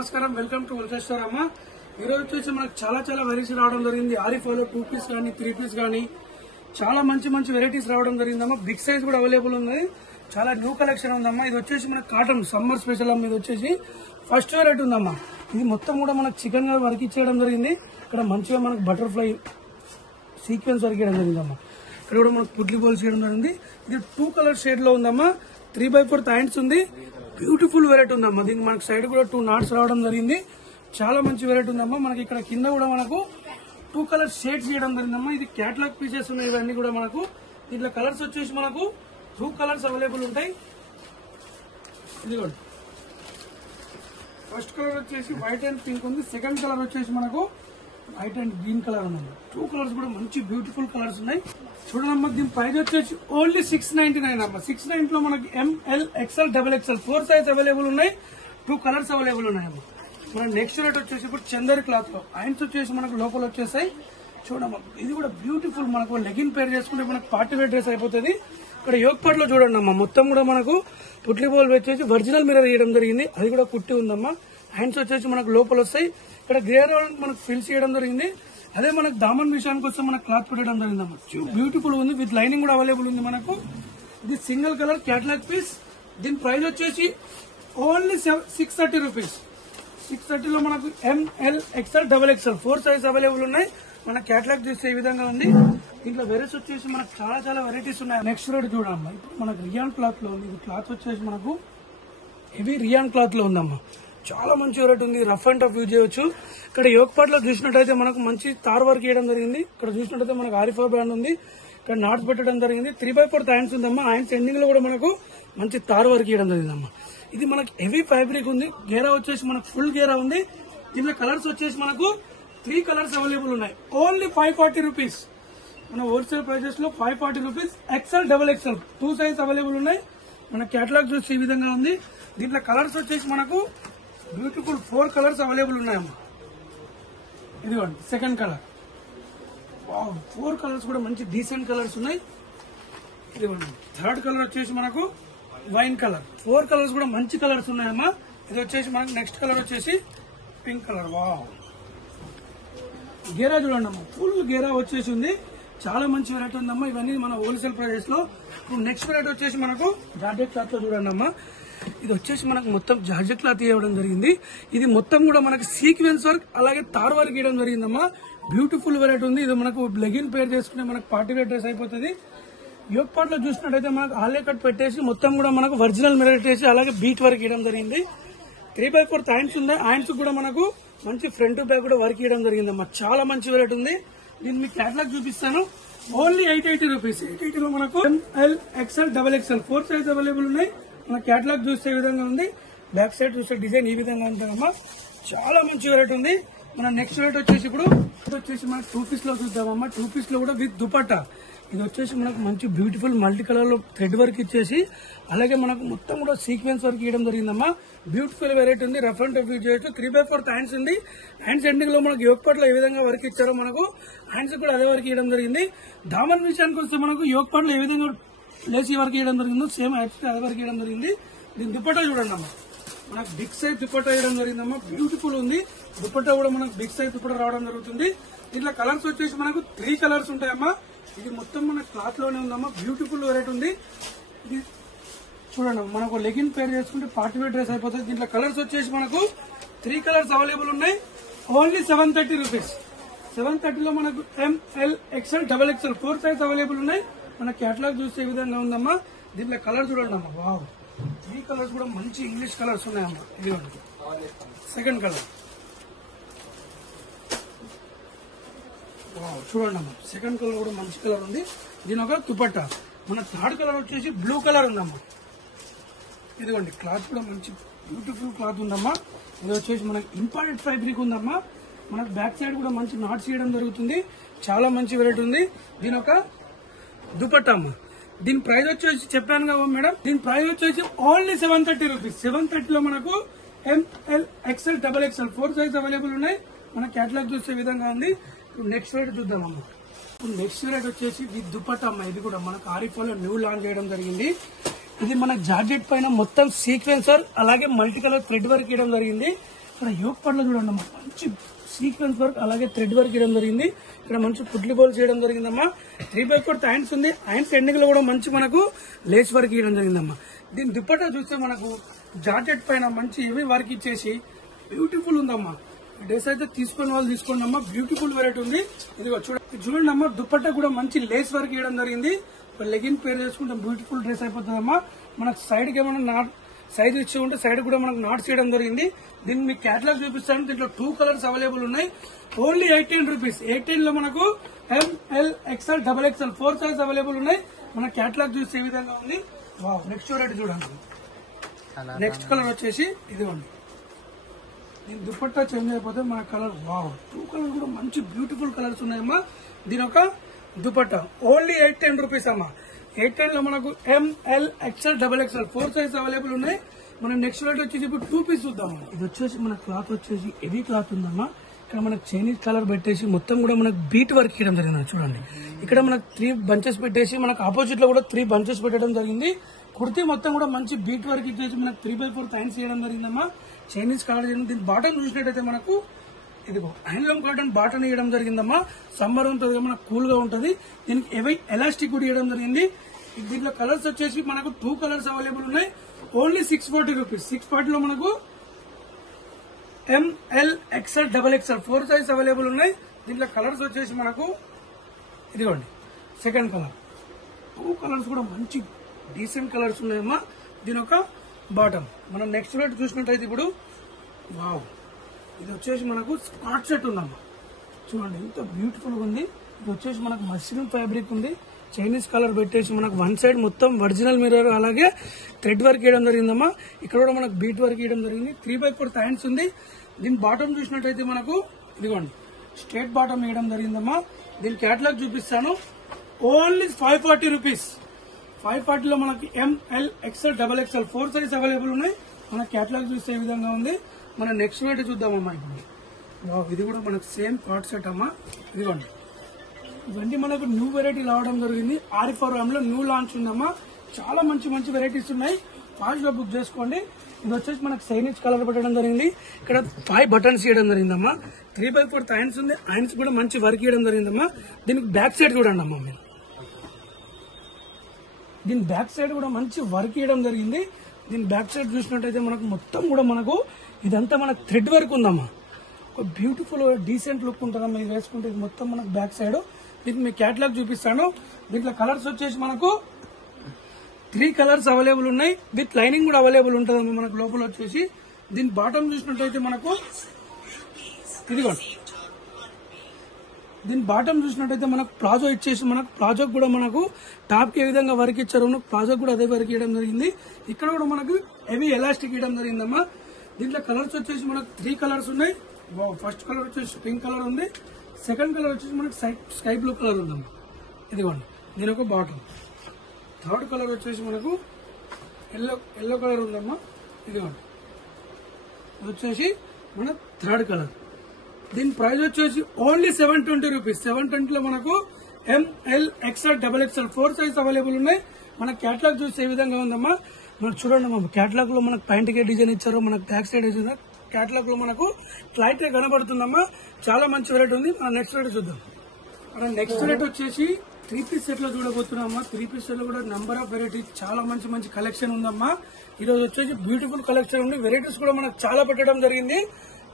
నమస్కారం welcome to ఉల్కేశ్వర్ అమ్మ ఈ రోజు వచ్చేసి మనకు చాలా వెరైటీస్ రావడం జరిగింది ఆరిఫోలో 2 పీస్ గానీ 3 పీస్ గానీ చాలా మంచి వెరైటీస్ రావడం జరిగిందమ్మా బిగ్ సైజ్ కూడా అవైలబుల్ ఉంది చాలా న్యూ కలెక్షన్ ఉందమ్మా ఇది వచ్చేసి మనకు కాటన్ సమ్మర్ స్పెషల్ అమ్మ ఇది వచ్చేసి ఫస్ట్ వెరైటీ ఉందమ్మా ఇది మొత్తం కూడా మనకు చికెన్ గా వర్క్ ఇచ్చేయడం జరిగింది ఇక్కడ మంచిగా మనకు బటర్ఫ్లై సీక్వెన్స్ వర్క్ చేయడం జరిగిందమ్మా ఇక్కడ కూడా మనకు పుడ్లీ బాల్స్ చేయడం జరిగింది ఇది 2 కలర్ షేడ్ లో ఉందమ్మా 3/4 హ్యాండ్స్ ఉంది బ్యూటిఫుల్ వెరైటీ ఉందమ్మా దీనికి మనకు సైడ్ కూడా 2 నాట్స్ రావడం జరిగింది చాలా మంచి వెరైటీ ఉందమ్మా మనకి ఇక్కడ కింద కూడా మనకు 2 కలర్ షేడ్స్ చేయడం జరిగిందమ్మా ఇది క్యాటలాగ్ పీసెస్ ఉన్నాయి ఇవన్నీ కూడా మనకు దీంట్లో కలర్స్ వచ్చేసి మనకు 2 కలర్స్ అవైలబుల్ ఉంటాయి ఇదిగోండి ఫస్ట్ కలర్ వచ్చేసి వైట్ అండ్ పింక్ ఉంది సెకండ్ కలర్ వచ్చేసి మనకు వైట్ అండ్ గ్రీన్ కలర్ ఉందమ్మా 2 కలర్స్ కూడా మంచి బ్యూటిఫుల్ కలర్స్ ఉన్నాయి చూడమ్మా దీని ప్రైస్ వచ్చేసి ఓన్లీ 699 అమ్మా 690 లో మనకి ML XL XXL 4 size available ఉన్నాయి 2 కలర్స్ అవైలబుల్ ఉన్నాయమ్మా మన నెక్స్ట్ రేట్ వచ్చేసి ఇప్పుడు చందరి క్లాత్ లో హ్యాండ్స్ వచ్చేసి మనకు లోపల వచ్చేసాయి చూడమ్మా ఇది కూడా బ్యూటిఫుల్ మనకు లెగిన్ పేర్ చేసుకుంటే మనకు పార్టీ వేర్ డ్రెస్ అయిపోతుంది ఇక్కడ యోగపాట్ లో చూడండి అమ్మా మొత్తం కూడా మనకు పుట్లీ బోల్ వచ్చేసి ఒరిజినల్ మిర్రర్ వేయడం జరిగింది అది కూడా కుట్టి ఉందమ్మా హ్యాండ్స్ వచ్చేసి మనకు లోపల వస్తాయి ఇక్కడ గ్రేర్ మనకు ఫిల్ చేయడం జరిగింది అదే మనకు దామన్ విషయానికి వస్తే మనకు క్లాత్ పెట్టడం జరిగిందమ్మా బ్యూటిఫుల్ ఉంది విత్ లైనింగ్ కూడా అవైలబుల్ ఉంది మనకు ఇది సింగిల్ కలర్ క్యాటలాగ్ పీస్ దీని ప్రైస్ వచ్చేసి ఓన్లీ 630 రూపీస్ 630 లో మనకు ML XL XXL 4 size available ఉన్నాయి మన క్యాటలాగ్ చూస్తే ఈ విధంగా ఉంది దీంట్లో వెరైటీస్ వచ్చేసి మనకు చాలా వెరైటీస్ ఉన్నాయి నెక్స్ట్ రేట్ చూడమ్మా ఇప్పుడు మనకు రియాన్ క్లాత్ లో ఉంది ఇది క్లాత్ వచ్చేసి మనకు హెవీ రియాన్ క్లాత్ లో ఉందమ్మా చాలా మంచి వెరైటీ ఉంది రఫ్ అండ్ టఫ్ యూజ్ చేయొచ్చు ఇక్కడ యోగపాట్ లో చూసినట్టయితే మనకు మంచి తార్ వర్క్ చేయడం జరిగింది ఇక్కడ చూసినట్టయితే మనకు ఆరిఫా బ్యాండ్ ఉంది ఇక్కడ నాట్స్ పెట్టడం జరిగింది 3/4 హ్యాండ్స్ ఉందమ్మా హ్యాండ్స్ ఎండింగ్ లో కూడా మనకు మంచి తార్ వర్క్ చేయడం జరిగిందమ్మా ఇది మనకు హెవీ ఫ్యాబ్రిక్ ఉంది గేరా వచ్చేసి మనకు ఫుల్ గేరా ఉంది దీనిలో కలర్స్ వచ్చేసి మనకు 3 కలర్స్ అవైలబుల్ ఉన్నాయి ఓన్లీ 540 రూపీస్ మన హోల్సేల్ ప్రైజెస్ లో 540 rupees XL XXL 2 size available ఉన్నాయి మన క్యాటలాగ్ చూసి ఈ విధంగా ఉంది దీంట్లో కలర్స్ వచ్చేసి మనకు బ్యూటిఫుల్ 4 కలర్స్ అవైలబుల్ ఉన్నాయమ్మా ఇదిగోండి సెకండ్ కలర్ 4 కలర్స్ కూడా మంచి డీసెంట్ కలర్స్ ఉన్నాయి ఇదిగోండి థర్డ్ కలర్ వచ్చేసి మనకు వైన్ కలర్ 4 కలర్స్ కూడా మంచి కలర్స్ ఉన్నాయమ్మా ఇది వచ్చేసి మనకు నెక్స్ట్ కలర్ వచ్చేసి పింక్ కలర్ వావ్ గేరా చూడండి అమ్మా ఫుల్ గేరా వచ్చేసి ఉంది చాలా మంచి వెరైటీ ఉందమ్మా ఇవన్నీ మన హోల్సేల్ ప్రైజెస్ లో ఇప్పుడు నెక్స్ట్ వెరైటీ వచ్చేసి మనకు జార్జెట్ క్లాత్ లో చూడండి అమ్మా ఇది వచ్చేసి మనకు మొత్తం జార్జెట్ క్లాత్ ఇవ్వడం జరిగింది ఇది మొత్తం కూడా మనకి సీక్వెన్స్ వర్క్ అలాగే తార్ వర్క్ ఇవ్వడం జరిగిందమ్మా బ్యూటిఫుల్ వెరైటీ ఉంది ఇది మనకు లెగిన్ పేర్ చేసుకుంటే మనకు పార్టీ వేర్ డ్రెస్ అయిపోతుంది యోగపాట్ లో చూసినట్టయితే మనకు ఆలే కట్ పెట్టేసి మొత్తం కూడా మనకు ఒరిజినల్ మిర్రర్ పెట్టేసి అలాగే బీట్ వర్క్ ఇవ్వడం జరిగింది 3/4 హ్యాండ్స్ ఉంది హ్యాండ్స్ కూడా మనకు మంచి ఫ్రంట్ బ్యాక్ కూడా వర్క్ ఇవ్వడం జరిగిందమ్మా చాలా మంచి వెరైటీ ఉంది దీన్ని మీకు క్యాటలాగ్ చూపిస్తాను ఓన్లీ 880 రూపీస్ 880 లో మనకు ML XL XXL 4 size available ఉన్నాయి మన క్యాటలాగ్ చూస్తే ఈ విధంగా ఉంది బ్యాక్ సైడ్ చూస్తే డిజైన్ ఈ విధంగా ఉంటుందమ్మా చాలా మంచి వెరైటీ ఉంది మన నెక్స్ట్ రేట్ వచ్చేసి ఇప్పుడు వచ్చేసి మనకు 2 పీస్ లో చూద్దామమ్మా 2 పీస్ లో కూడా విత్ దుపట్టా ఇది వచ్చేసి మనకు మంచి బ్యూటిఫుల్ మల్టీ కలర్ లో థ్రెడ్ వర్క్ ఇచ్చేసి అలాగే మనకు మొత్తం కూడా సీక్వెన్స్ వర్క్ ఇవ్వడం జరిగిందమ్మా బ్యూటిఫుల్ వెరైటీ ఉంది రఫ్ అండ్ టఫ్ యూజ్ చేయొచ్చు 3/4 హ్యాండ్స్ ఉంది హ్యాండ్స్ ఎండింగ్ లో మనకు యోగపాట్ లో ఏ విధంగా వర్క్ ఇచ్చారో మనకు హ్యాండ్స్ కూడా అదే వర్క్ ఇవ్వడం జరిగింది దామన్ విషయానికి వస్తే మనకు యోగపాట్ లో ఏ విధంగా లేసీ వర్క్ చేయడం జరిగిందో సేమ్ అదే వర్క్ చేయడం జరిగింది దీని దుపట్టా చూడండి అమ్మా మనకు బిగ్ సైజ్ దుపట్టా వేయడం జరిగిందమ్మా బ్యూటిఫుల్ ఉంది దుపట్టా కూడా మనకు బిగ్ సైజ్ దుపట్టా రావడం జరుగుతుంది దీంట్లో కలర్స్ వచ్చేసి మనకు 3 కలర్స్ ఉంటాయమ్మా ఇది మొత్తం మన క్లాత్ లోనే ఉందమ్మా బ్యూటిఫుల్ వెరైటీ ఉంది ఇది చూడండి మనకు లెగిన్ పేర్ చేసుకుంటే పార్టీ వేర్ డ్రెస్ అయిపోతుంది దీంట్లో కలర్స్ వచ్చేసి మనకు 3 కలర్స్ అవైలబుల్ ఉన్నాయి ఓన్లీ 730 రూపీస్ 730 లో మనకు ML XL XXL 4 size available ఉన్నాయి మన క్యాటలాగ్ చూస్తే ఈ విధంగా ఉందమ్మా దీంట్లో కలర్ చూడండి అమ్మా వావ్ 3 కలర్స్ కూడా మంచి ఇంగ్లీష్ కలర్స్ ఉన్నాయమ్మా ఇది సెకండ్ కలర్ చూడండి అమ్మా సెకండ్ కలర్ కూడా మంచి కలర్ ఉంది దీని ఒక దుపట్టా మన థర్డ్ కలర్ వచ్చేసి బ్లూ కలర్ ఉందమ్మా ఇదిగోండి క్లాత్ కూడా మంచి బ్యూటిఫుల్ క్లాత్ ఉందమ్మా ఇది వచ్చేసి మనకి ఇంపార్టెంట్ ఫ్యాబ్రిక్ ఉందమ్మా మనకు బ్యాక్ సైడ్ కూడా మంచి నాట్స్ చేయడం జరుగుతుంది చాలా మంచి వెరైటీ ఉంది దీని ఒక దుపట్టా అమ్మా దీని ప్రైస్ వచ్చేసి చెప్పాను కదా మేడం దీని ప్రైస్ వచ్చేసి ఓన్లీ 730 రూపీస్ 730 లో మనకు ML XL XXL 4 size available ఉన్నాయి మన క్యాటలాగ్ చూసే విధంగా ఉంది నెక్స్ట్ రేట్ చూద్దామమ్మా నెక్స్ట్ రేట్ వచ్చేసి విత్ దుపట్టా అమ్మా ఇది కూడా మనకు ఆరిఫాలో న్యూ లాంచ్ చేయడం జరిగింది ఇది మన జార్జెట్ పైన మొత్తం సీక్వెన్సర్ అలాగే మల్టీ కలర్ థ్రెడ్ వర్క్ ఇవ్వడం జరిగింది ఇక్కడ యోక్ పార్ట్లో చూడండి అమ్మా మంచి సీక్వెన్స్ వర్క్ అలాగే థ్రెడ్ వర్క్ చేయడం జరిగింది. ఇక్కడ మంచి పుట్లి బోల్ చేయడం జరిగిందమ్మా. 3/4 హ్యాండ్స్ ఉంది. హ్యాండ్స్ ఎండింగ్ లో కూడా మంచి మనకు లేస్ వర్క్ చేయడం జరిగిందమ్మా. దీని దుప్పట్టా చూస్తే మనకు జాకెట్ పైన మంచి హెవీ వర్క్ ఇచ్చేసి బ్యూటిఫుల్ ఉందమ్మా. డ్రెస్ అయితే తీసుకున్న వాళ్ళు తీసుకోండి అమ్మా. బ్యూటిఫుల్ వెరైటీ ఉంది. ఇదిగో చూడండి అమ్మా, దుప్పట్టా కూడా మంచి లేస్ వర్క్ చేయడం జరిగింది. లెగిన్ పేర్ చేసుకుంటే బ్యూటిఫుల్ డ్రెస్ అయిపోతుందమ్మా. మనకు సైడ్ కి ఏమన్నా సైజ్ ఇచ్చి ఉంటే సైడ్ కూడా మనకు నాట్స్ చేయడం జరిగింది. దీన్ని మీకు క్యాటలాగ్ చూపిస్తాను. దీంట్లో 2 కలర్స్ అవైలబుల్ ఉన్నాయి. Only 18 rupees. 18 లో మనకు ML XL XXL 4 size available ఉన్నాయి. మన క్యాటలాగ్ చూస్తే ఈ విధంగా ఉంది. వావ్, నెక్స్ట్ వెరైటీ చూడండి. నెక్స్ట్ కలర్ వచ్చేసి ఇదిగోండి. దీని దుపట్టా చేంజ్ అయిపోతే మన కలర్ వావ్, 2 కలర్ కూడా మంచి బ్యూటిఫుల్ కలర్స్ ఉన్నాయమ్మా. దీని ఒక దుపట్టా ఓన్లీ 18 రూపీస్ అమ్మా. 18 లో మనకు ML XL XXL 4 size available ఉన్నాయి. మనం నెక్స్ట్ వెరైటీ వచ్చేసి ఇప్పుడు 2 పీస్ చూద్దాం. ఇది వచ్చేసి మన క్లాత్ వచ్చేసి హెవీ క్లాత్ ఉందమ్మా. ఇక్కడ మనకు చైనీస్ కలర్ పెట్టేసి మొత్తం కూడా మనకు బీట్ వర్క్ చేయడం జరిగింది. చూడండి, ఇక్కడ మనకు 3 బంచెస్ పెట్టేసి మనకు ఆపోజిట్ లో కూడా 3 బంచెస్ పెట్టడం జరిగింది. కుర్తీ మొత్తం కూడా మంచి బీట్ వర్క్ ఇచ్చేసి మనకు 3/4 హ్యాండ్స్ చేయడం జరిగిందమ్మా. చైనీస్ కలర్ చేయడం. దీని బాటమ్ చూసినట్టయితే మనకు ఇదిగో హ్యాండ్లూమ్ కాటన్ బాటన్ వేయడం జరిగిందమ్మా. సమ్మర్ ఉంటుంది, మనకు కూల్ గా ఉంటుంది. దీనికి హెవీ ఎలాస్టిక్ కూడా వేయడం జరిగింది. దీంట్లో కలర్స్ వచ్చేసి మనకు 2 కలర్స్ అవైలబుల్ ఉన్నాయి. Only 640 rupees. 640 లో మనకు ML XL XXL 4 size available ఉన్నాయి. దీంట్లో కలర్స్ వచ్చేసి మనకు ఇదిగోండి సెకండ్ కలర్. 2 కలర్స్ కూడా మంచి డీసెంట్ కలర్స్ ఉన్నాయమ్మా. దీని ఒక బాటమ్. మనం నెక్స్ట్ రేట్ చూసినట్టయితే ఇప్పుడు వావ్, ఇది వచ్చేసి మనకు స్కాట్ సెట్ ఉందమ్మా. చూడండి ఎంత బ్యూటిఫుల్ గా ఉంది. ఇది వచ్చేసి మనకు మస్లిన్ ఫ్యాబ్రిక్ ఉంది. చైనీస్ కలర్ పెట్టేసి మనకు వన్ సైడ్ మొత్తం ఒరిజినల్ మిర్రర్ అలాగే థ్రెడ్ వర్క్ చేయడం జరిగిందమ్మా. ఇక్కడ కూడా మనకు బీట్ వర్క్ చేయడం జరిగింది. 3/4 హ్యాండ్స్ ఉంది. దీని బాటమ్ చూసినట్టయితే మనకు ఇదిగోండి స్ట్రేట్ బాటమ్ వేయడం జరిగిందమ్మా. దీని క్యాటలాగ్ చూపిస్తాను. Only 540 rupees. 540 లో మనకి ML XL XXL 4 size available ఉన్నాయి. మన క్యాటలాగ్ చూస్తే ఈ విధంగా ఉంది. మన నెక్స్ట్ వెరైటీ చూద్దామమ్మా. ఇప్పుడు ఇది కూడా మనకు సేమ్ కార్డ్ సెట్ అమ్మా. ఇదిగోండి, ఇవన్నీ మనకు న్యూ వెరైటీ రావడం జరిగింది. ఆరిఫోరామ్ లో న్యూ లాంచ్ ఉందమ్మా. చాలా మంచి మంచి వెరైటీస్ ఉన్నాయి. ఫాస్ట్ గా బుక్ చేసుకోండి. ఇది వచ్చేసి మనకు చైనీస్ కలర్ పెట్టడం జరిగింది. ఇక్కడ 5 బటన్స్ చేయడం జరిగిందమ్మా. 3/4 హ్యాండ్స్ ఉంది. హ్యాండ్స్ కూడా మంచి వర్క్ చేయడం జరిగిందమ్మా. దీనికి బ్యాక్ సైడ్ చూడండి అమ్మా. మీరు దీని బ్యాక్ సైడ్ కూడా మంచి వర్క్ చేయడం జరిగింది. దీని బ్యాక్ సైడ్ చూసినట్టయితే మనకు మొత్తం కూడా మనకు ఇదంతా మనకు థ్రెడ్ వర్క్ ఉందమ్మా. ఒక బ్యూటిఫుల్ డీసెంట్ లుక్ ఉంటుందమ్మా. ఇది వేసుకుంటే ఇది మొత్తం మనకు బ్యాక్ సైడ్. దీనికి మీ క్యాటలాగ్ చూపిస్తాను. దీంట్లో కలర్స్ వచ్చేసి మనకు 3 కలర్స్ అవైలబుల్ ఉన్నాయి. విత్ లైనింగ్ కూడా అవైలబుల్ ఉంటుందమ్మా మనకు లోపల వచ్చేసి. దీని బాటమ్ చూసినట్టయితే మనకు ఇదిగోండి. దీని బాటమ్ చూసినట్టయితే మనకు ప్లాజో ఇచ్చేసి మనకు ప్లాజో కూడా మనకు టాప్ కి ఏ విధంగా వర్క్ ఇచ్చారు ప్లాజో కూడా అదే వర్క్ చేయడం జరిగింది. ఇక్కడ కూడా మనకు హెవీ ఎలాస్టిక్ ఇవ్వడం జరిగిందమ్మా. దీంట్లో కలర్స్ వచ్చేసి మనకు 3 కలర్స్ ఉన్నాయి. ఫస్ట్ కలర్ వచ్చేసి పింక్ కలర్ ఉంది. సెకండ్ కలర్ వచ్చేసి మనకు స్కై బ్లూ కలర్ ఉందమ్మా. ఇదిగోండి, దీని ఒక బాటమ్. థర్డ్ కలర్ వచ్చేసి మనకు ఎల్లో కలర్ ఉందమ్మా. ఇదిగోండి, ఇది వచ్చేసి మన థర్డ్ కలర్. దీని ప్రైస్ వచ్చేసి ఓన్లీ 720 రూపీస్. 720 లో మనకు ML XL XXL 4 size available ఉన్నాయి. మన క్యాటలాగ్ చూసి ఏ విధంగా ఉందమ్మా. మనకు చూడండి అమ్మా, క్యాటలాగ్ లో మనకు ప్యాంట్ కే డిజైన్ ఇచ్చారు. మనకు బ్యాక్ సైడ్ క్యాటలాగ్ లో మనకు క్లైట్ కనబడుతుందమ్మా. చాలా మంచి వెరైటీ ఉంది. మన నెక్స్ట్ వెరైటీ చూద్దాం. మన నెక్స్ట్ వెరైటీ వచ్చేసి 3 పీస్ సెట్ లో చూడబోతున్నామా. 3 పీస్ సెట్ లో కూడా నంబర్ ఆఫ్ వెరైటీ చాలా మంచి మంచి కలెక్షన్ ఉందమ్మా. ఈ రోజు వచ్చేసి బ్యూటిఫుల్ కలెక్షన్ ఉంది. వెరైటీస్ కూడా మనకు చాలా పెట్టడం జరిగింది.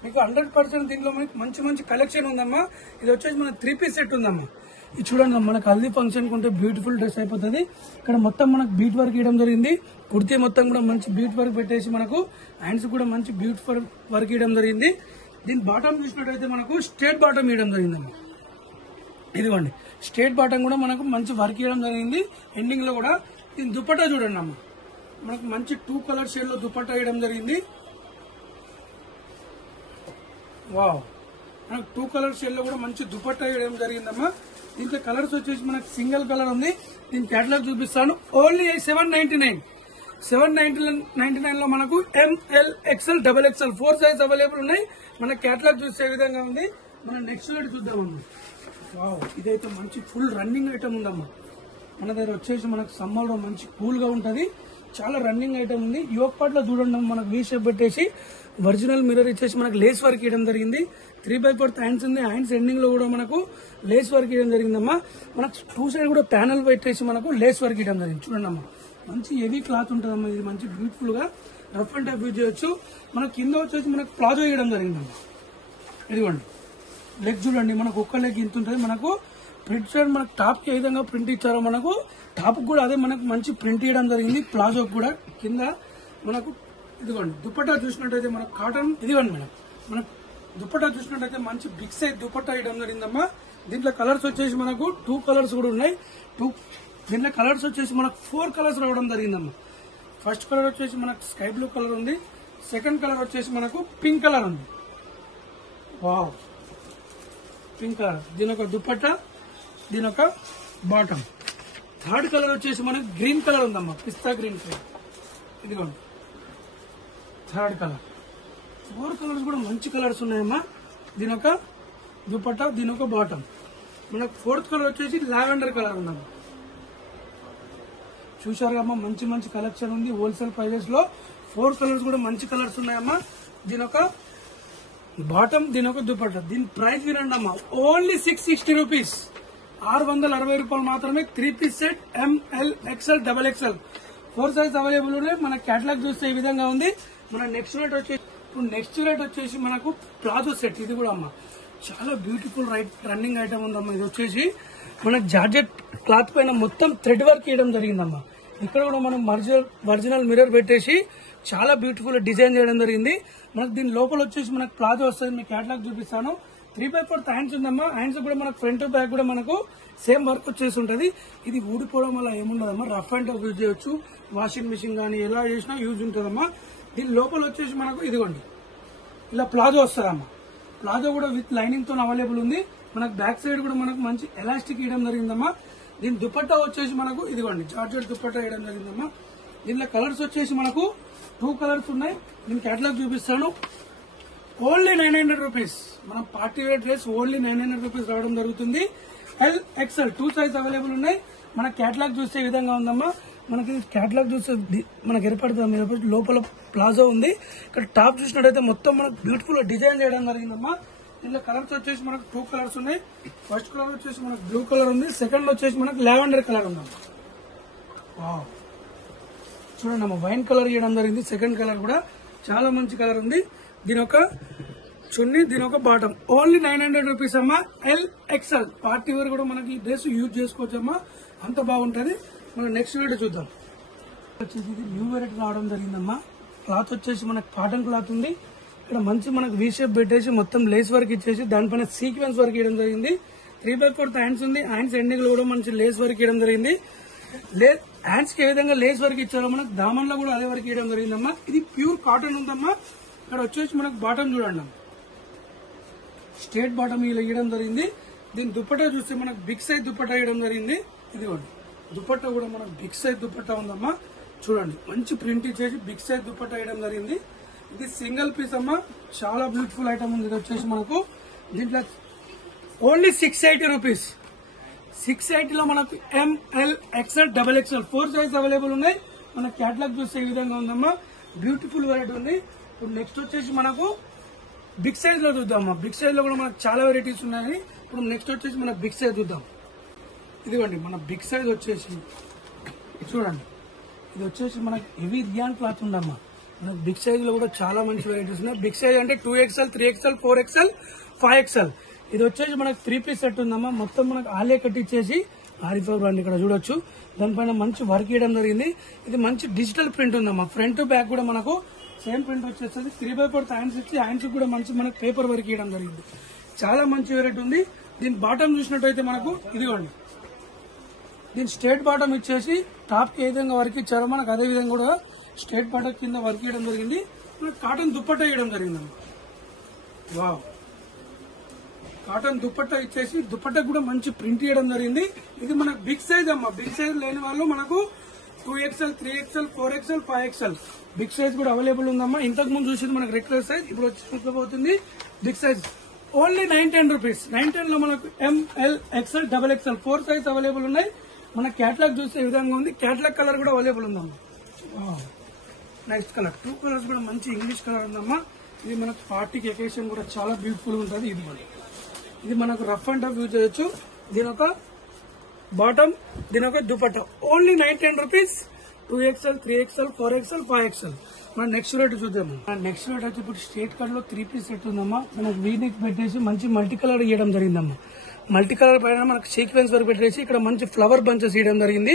మీకు 100% దీంట్లో మంచి మంచి కలెక్షన్ ఉందమ్మా. ఇది వచ్చేసి మన 3 పీస్ సెట్ ఉందమ్మా. ఇది చూడండి, మనకు హల్దీ ఫంక్షన్ కొంటే బ్యూటిఫుల్ డ్రెస్ అయిపోతుంది. ఇక్కడ మొత్తం మనకు బీట్ వర్క్ ఇవ్వడం జరిగింది. కుర్తీ మొత్తం కూడా మంచి బీట్ వర్క్ పెట్టేసి మనకు హ్యాండ్స్ కూడా మంచి బ్యూటిఫుల్ వర్క్ ఇవ్వడం జరిగింది. దీని బాటమ్ చూసినట్టయితే మనకు స్ట్రేట్ బాటమ్ ఇవ్వడం జరిగిందమ్మా. ఇదిగోండి, స్ట్రేట్ బాటమ్ కూడా మనకు మంచి వర్క్ ఇవ్వడం జరిగింది. ఎండింగ్ లో కూడా దీని దుపట్టా చూడండి అమ్మా. మనకు మంచి 2 కలర్ షేడ్ లో దుపట్టా ఇవ్వడం జరిగింది. వావ్, మనకు 2 కలర్ షేడ్ లో కూడా మంచి దుపట్టా వేయడం జరిగిందమ్మా. దీంట్లో కలర్స్ వచ్చేసి మనకు సింగిల్ కలర్ ఉంది. దీని క్యాటలాగ్ చూపిస్తాను. ఓన్లీ 799. 799 లో మనకు ML XL XXL 4 size available ఉన్నాయి. మన క్యాటలాగ్ చూసే విధంగా ఉంది. మనం నెక్స్ట్ వెరైటీ చూద్దామమ్మా. వావ్, ఇదైతే మంచి ఫుల్ రన్నింగ్ ఐటమ్ ఉందమ్మా. మన దగ్గర వచ్చేసి మనకు సమ్మర్ లో మంచి కూల్ గా ఉంటది. చాలా రన్నింగ్ ఐటమ్ ఉంది. యోక్ పార్ట్ లో చూడండి మనకు వీ షేప్ పెట్టేసి ఒరిజినల్ మిర్రర్ ఇచ్చేసి మనకు లేస్ వర్క్ ఇవ్వడం జరిగింది. 3/4 హ్యాండ్స్ ఉంది. హ్యాండ్స్ ఎండింగ్ లో కూడా మనకు లేస్ వర్క్ ఇవ్వడం జరిగిందమ్మా. మనకు 2 సైడ్ కూడా ప్యానల్ పెట్టేసి మనకు లేస్ వర్క్ ఇవ్వడం జరిగింది. చూడండి అమ్మా, మంచి హెవీ క్లాత్ ఉంటుందమ్మా. ఇది మంచి బ్యూటిఫుల్ గా రఫ్ అండ్ టఫ్ యూజ్ చేయొచ్చు. మనకు కింద వచ్చేసి మనకు ప్లాజో ఇవ్వడం జరిగిందమ్మా. ఇదిగోండి లెగ్ చూడండి, మనకు ఒక్క లెగ్ ఇంత ఉంటుంది. మనకు ప్రింట్ సైడ్ మనకు టాప్ కి ఏ విధంగా ప్రింట్ ఇచ్చారో మనకు టాప్ కూడా అదే మనకు మంచి ప్రింట్ ఇవ్వడం జరిగింది. ప్లాజో కూడా కింద మనకు ఇదిగోండి దుపట్టా చూసినట్టయితే మనకు కాటన్. ఇదిగోండి మేడం, మనకు దుపట్టా చూసినట్టయితే మంచి బిగ్ సైజ్ దుపట్టా ఇవ్వడం జరిగిందమ్మా. దీంట్లో కలర్స్ వచ్చేసి మనకు 2 కలర్స్ కూడా ఉన్నాయి. దీంట్లో కలర్స్ వచ్చేసి మనకు 4 కలర్స్ రావడం జరిగిందమ్మా. ఫస్ట్ కలర్ వచ్చేసి మనకు స్కై బ్లూ కలర్ ఉంది. సెకండ్ కలర్ వచ్చేసి మనకు పింక్ కలర్ ఉంది. Wow, pink colour. దీని ఒక దుపట్టా, దీని ఒక బాటమ్. థర్డ్ కలర్ వచ్చేసి మనకు గ్రీన్ కలర్ ఉందమ్మా, పిస్తా గ్రీన్ కలర్. ఇదిగోండి థర్డ్ కలర్. 4 కలర్స్ కూడా మంచి కలర్స్ ఉన్నాయమ్మా. దీని ఒక దుపట్టా, దీని ఒక బాటమ్. మనకు 4th కలర్ వచ్చేసి లావెండర్ కలర్ ఉందమ్మా. చూశారు అమ్మా, మంచి మంచి కలెక్షన్ ఉంది. హోల్సేల్ ప్రైజెస్ లో 4 కలర్స్ కూడా మంచి కలర్స్ ఉన్నాయమ్మా. దీని ఒక బాటమ్, దీని ఒక దుపట్టా. దీని ప్రైస్ వినండి అమ్మా, ఓన్లీ 660 రూపీస్. 660 రూపాయలు మాత్రమే. 3 piece set ML XL XXL 4 size available ఉన్నాయి. మన కేటలాగ్ చూస్తే ఈ విధంగా ఉంది. మన నెక్స్ట్ రేట్ వచ్చేసి మనకు ప్లాజో సెట్. ఇది కూడా అమ్మా చాలా బ్యూటిఫుల్ రన్నింగ్ ఐటమ్ ఉందమ్మా. ఇది వచ్చేసి మన జార్జెట్ క్లాత్ పైన మొత్తం థ్రెడ్ వర్క్ చేయడం జరిగిందమ్మా. ఇక్కడ కూడా మనం ఒరిజినల్ మిర్రర్ పెట్టేసి చాలా బ్యూటిఫుల్ డిజైన్ చేయడం జరిగింది. మనకు దీని లోపల వచ్చేసి మనకు ప్లాజో వస్తుంది. మీకు కేటలాగ్ చూపిస్తాను. 3/4 హ్యాండ్స్ ఉందమ్మా. హ్యాండ్స్ కూడా మనకు ఫ్రంట్ బ్యాక్ కూడా మనకు సేమ్ వర్క్ వచ్చేసి ఉంటుంది. ఇది ఊడిపోవడం వల్ల ఏముండదమ్మా, రఫ్ అండ్ టఫ్ యూజ్ చేయొచ్చు. వాషింగ్ మిషన్ కానీ ఎలా చేసినా యూజ్ ఉంటుందమ్మా. దీని లోపల వచ్చేసి మనకు ఇదిగోండి ఇలా ప్లాజో వస్తుందమ్మా. ప్లాజో కూడా విత్ లైనింగ్ తో అవైలబుల్ ఉంది. మనకు బ్యాక్ సైడ్ కూడా మనకు మంచి ఎలాస్టిక్ ఇవ్వడం జరిగిందమ్మా. దీని దుపట్టా వచ్చేసి మనకు ఇదిగోండి జార్జెట్ దుపట్టా ఇవ్వడం జరిగిందమ్మా. దీనిలో కలర్స్ వచ్చేసి మనకు 2 కలర్స్ ఉన్నాయి. నేను కేటలాగ్ చూపిస్తాను. Only 900 rupees. మన party wear dress only 900 rupees రావడం జరుగుతుంది. L XL 2 సైజ్ అవైలబుల్ ఉన్నాయి. మన కేటలాగ్ చూస్తే ఈ విధంగా ఉందమ్మా. మనకి కేటలాగ్ చూస్తే మనకి ఏర్పడుతుంది. లోపల ప్లాజో ఉంది. ఇక్కడ టాప్ చూసినట్టయితే మొత్తం మనకు బ్యూటిఫుల్ డిజైన్ చేయడం జరిగిందమ్మా. దీనిలో కలర్స్ వచ్చేసి మనకు 2 కలర్స్ ఉన్నాయి. ఫస్ట్ కలర్ వచ్చేసి మనకు బ్లూ కలర్ ఉంది. సెకండ్ వచ్చేసి మనకు లావెండర్ కలర్ ఉందమ్మా. వావ్, చూడండి అమ్మా, వైన్ కలర్ ఇవ్వడం జరిగింది. సెకండ్ కలర్ కూడా చాలా మంచి కలర్ ఉంది. దీని ఒక చున్నీ, దీని ఒక బాటమ్. ఓన్లీ 900 రూపీస్ అమ్మా. L XL పార్టీ వేర్ కూడా మనకి ఈ డ్రెస్ యూజ్ చేసుకోవచ్చమ్మా, అంత బాగుంటది. మనం నెక్స్ట్ వీడియో చూద్దాం. వచ్చేసి ఇది న్యూ వెరైటీ రావడం జరిగిందమ్మా. క్లాత్ వచ్చేసి మనకు కాటన్ క్లాత్ ఉంది. ఇక్కడ మంచి మనకు వీ షేప్ పెట్టేసి మొత్తం లేస్ వర్క్ ఇచ్చేసి దానిపైన సీక్వెన్స్ వర్క్ ఇవ్వడం జరిగింది. 3/4 హ్యాండ్స్ ఉంది. హ్యాండ్స్ ఎండింగ్ లో కూడా మంచి లేస్ వర్క్ ఇవ్వడం జరిగింది. హ్యాండ్స్ కి ఏ విధంగా లేస్ వర్క్ ఇచ్చారో మనకు దామన్ లో కూడా అదే వర్క్ ఇవ్వడం జరిగిందమ్మా. ఇది ప్యూర్ కాటన్ ఉందమ్మా. ఇక్కడ వచ్చేసి మనకు బాటమ్ చూడండి, స్ట్రేట్ బాటమ్ ఇలా ఇవ్వడం జరిగింది. దీని దుపట్టా చూస్తే మనకు బిగ్ సైజ్ దుపట్టా ఇవ్వడం జరిగింది. ఇదిగోండి దుపట్టా కూడా మనకు బిగ్ సైజ్ దుపట్టా ఉందమ్మా. చూడండి మంచి ప్రింట్ ఇచ్చేసి బిగ్ సైజ్ దుపట్టా ఇవ్వడం జరిగింది. ఇది సింగిల్ పీస్ అమ్మా, చాలా బ్యూటిఫుల్ ఐటమ్ ఉంది. ఇది వచ్చేసి మనకు దీంట్లో ఓన్లీ 680 రూపీస్. 680 లో మనకు ML XL XXL 4 size available ఉన్నాయి. మన కేటలాగ్ చూస్తే ఈ విధంగా ఉందమ్మా. బ్యూటిఫుల్ వెరైటీ ఉంది. ఇప్పుడు నెక్స్ట్ వచ్చేసి మనకు బిగ్ సైజ్ లో చూద్దామమ్మా. బిగ్ సైజ్ లో కూడా మనకు చాలా వెరైటీస్ ఉన్నాయి. ఇప్పుడు నెక్స్ట్ వచ్చేసి మన బిగ్ సైజ్ చూద్దాం. ఇదిగోండి మన బిగ్ సైజ్ వచ్చేసి చూడండి, ఇది వచ్చేసి మనకి హెవీ రియాన్ క్లాత్ ఉందమ్మా. మనకు బిగ్ సైజ్ లో కూడా చాలా మంచి వెరైటీస్ ఉన్నాయి. బిగ్ సైజ్ అంటే 2XL 3XL 4XL 5XL. ఇది వచ్చేసి మనకు 3 పీస్ సెట్ ఉందమ్మా. మొత్తం మనకు ఆలియా కట్ ఇచ్చేసి ఆరిఫర్ బ్రాండ్ ఇక్కడ చూడొచ్చు. దానిపైన మంచి వర్క్ ఇవ్వడం జరిగింది. ఇది మంచి డిజిటల్ ప్రింట్ ఉందమ్మా. ఫ్రంట్ బ్యాక్ కూడా మనకు సేమ్ ప్రింట్ వచ్చేస్తుంది. 3/4 హ్యాండ్స్ ఇచ్చి హ్యాండ్స్ కూడా మంచి మనకు పేపర్ వర్క్ ఇవ్వడం జరిగింది. చాలా మంచి వెరైటీ ఉంది. దీని బాటమ్ చూసినట్టయితే మనకు ఇదిగోండి, దీని స్ట్రేట్ బాటమ్ ఇచ్చేసి టాప్ కి ఏ విధంగా వర్క్ ఇచ్చారో మనకు అదే విధంగా కూడా స్ట్రేట్ బాటమ్ కింద వర్క్ ఇవ్వడం జరిగింది. మనకు కాటన్ దుపట్టా ఇవ్వడం జరిగిందమ్మా. వావ్, కాటన్ దుపట్టా ఇచ్చేసి దుపట్టా కూడా మంచి ప్రింట్ ఇవ్వడం జరిగింది. ఇది మనకు బిగ్ సైజ్ అమ్మా. బిగ్ సైజ్ లేని వాళ్ళు మనకు 2XL 3XL 4XL 5XL big size కూడా అవైలబుల్ ఉందమ్మా. ఇంతకు ముందు చూసింది మనకు రెగ్యులర్ సైజ్, ఇప్పుడు వచ్చి బిగ్ సైజ్. Only 910 rupees. 910 లో మనకు ML XL XXL 4 size available ఉన్నాయి. మన కేటలాగ్ చూస్తే ఈ విధంగా ఉంది. కేటలాగ్ కలర్ కూడా అవైలబుల్ ఉందమ్మా. నెక్స్ట్ కలర్ 2 కలర్స్ కూడా మంచి ఇంగ్లీష్ కలర్ ఉందమ్మా. ఇది మనకు పార్టీకి ఎకేషన్ కూడా చాలా బ్యూటిఫుల్ ఉంటుంది. ఇది మనకు రఫ్ అండ్ టఫ్ యూజ్ చేయొచ్చు. దీని ఒక బాటమ్, దీని ఒక dupatta. Only 910 rupees. 2XL, 3XL, 4XL, 5XL. మన నెక్స్ట్ రేట్ చూద్దాము. నెక్స్ట్ రేట్ వచ్చి ఇప్పుడు స్ట్రేట్ కట్ లో 3 పీస్ సెట్ ఉందమ్మా. మనకు వీనెక్ పెట్టేసి మంచి మల్టీ కలర్ ఇవ్వడం జరిగిందమ్మా. మల్టీ కలర్ పైన మనకు సీక్వెన్స్ వర్క్ పెట్టేసి ఇక్కడ మంచి ఫ్లవర్ బంచెస్ ఇవ్వడం జరిగింది.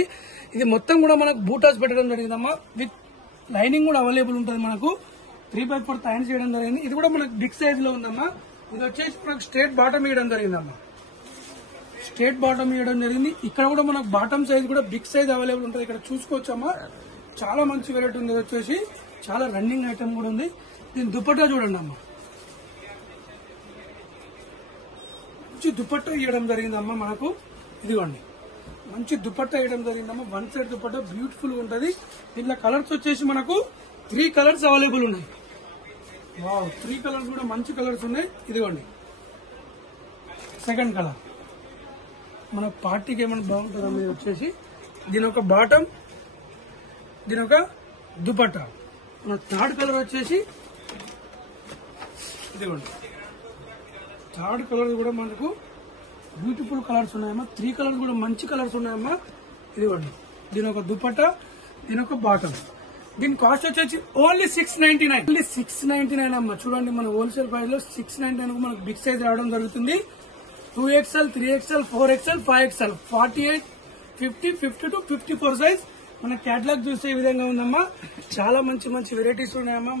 ఇది మొత్తం కూడా మనకు బూటాస్ పెట్టడం జరిగిందమ్మా. విత్ లైనింగ్ కూడా అవైలబుల్ ఉంటుంది. మనకు 3/4 హ్యాండ్స్ చేయడం జరిగింది. ఇది కూడా మనకు బిగ్ సైజ్ లో ఉందమ్మా. ఇది వచ్చేసి మనకు స్ట్రేట్ బాటమ్ ఇవ్వడం జరిగిందమ్మా. స్ట్రేట్ బాటమ్ ఇవ్వడం జరిగింది. ఇక్కడ కూడా మనకు బాటమ్ సైజ్ కూడా బిగ్ సైజ్ అవైలబుల్ ఉంటుంది. ఇక్కడ చూసుకోవచ్చమ్మా. చాలా మంచి వెరైటీ ఉంది. వచ్చేసి చాలా రన్నింగ్ ఐటమ్ కూడా ఉంది. దీని దుపట్టా చూడండి అమ్మా. మంచి దుపట్టా ఇవ్వడం జరిగిందమ్మా. మనకు ఇదిగోండి మంచి దుపట్టా ఇవ్వడం జరిగిందమ్మా. 1 సైడ్ దుపట్టా బ్యూటిఫుల్ ఉంటుంది. దీంట్లో కలర్స్ వచ్చేసి మనకు 3 కలర్స్ అవైలబుల్ ఉన్నాయి. 3 కలర్స్ కూడా మంచి కలర్స్ ఉన్నాయి. ఇదిగోండి సెకండ్ కలర్. మన పార్టీకి ఏమైనా బాగుంటుందా మీరు వచ్చేసి దీని ఒక బాటమ్, దీని ఒక దుపట్టా. మన థర్డ్ కలర్ వచ్చేసి ఇదిగోండి. థర్డ్ కలర్ కూడా మనకు బ్యూటిఫుల్ కలర్స్ ఉన్నాయమ్మా. 3 కలర్స్ కూడా మంచి కలర్స్ ఉన్నాయమ్మా. ఇదిగోండి దీని ఒక దుపట్టా, దీని ఒక బాటమ్. దీని కాస్ట్ వచ్చేసి ఓన్లీ 699. ఓన్లీ 699 అమ్మా. చూడండి మన హోల్సేల్ ప్రైస్ లో 699 మనకు బిగ్ సైజ్ రావడం జరుగుతుంది. 2XL, 3XL, 4XL, 5XL, 48, 50, 52, 54 size. మన క్యాటలాగ్ చూసే విధంగా ఉందమ్మా. చాలా మంచి మంచి వెరైటీస్ ఉన్నాయమ్మా.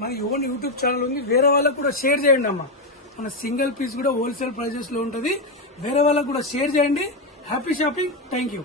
మన ఓన్ యూట్యూబ్ ఛానల్ ఉంది. వేరే వాళ్ళకు కూడా షేర్ చేయండి అమ్మా. మన సింగిల్ పీస్ కూడా హోల్సేల్ ప్రైజెస్ లో ఉంటుంది. వేరే వాళ్ళకు కూడా షేర్ చేయండి. Happy shopping. Thank you.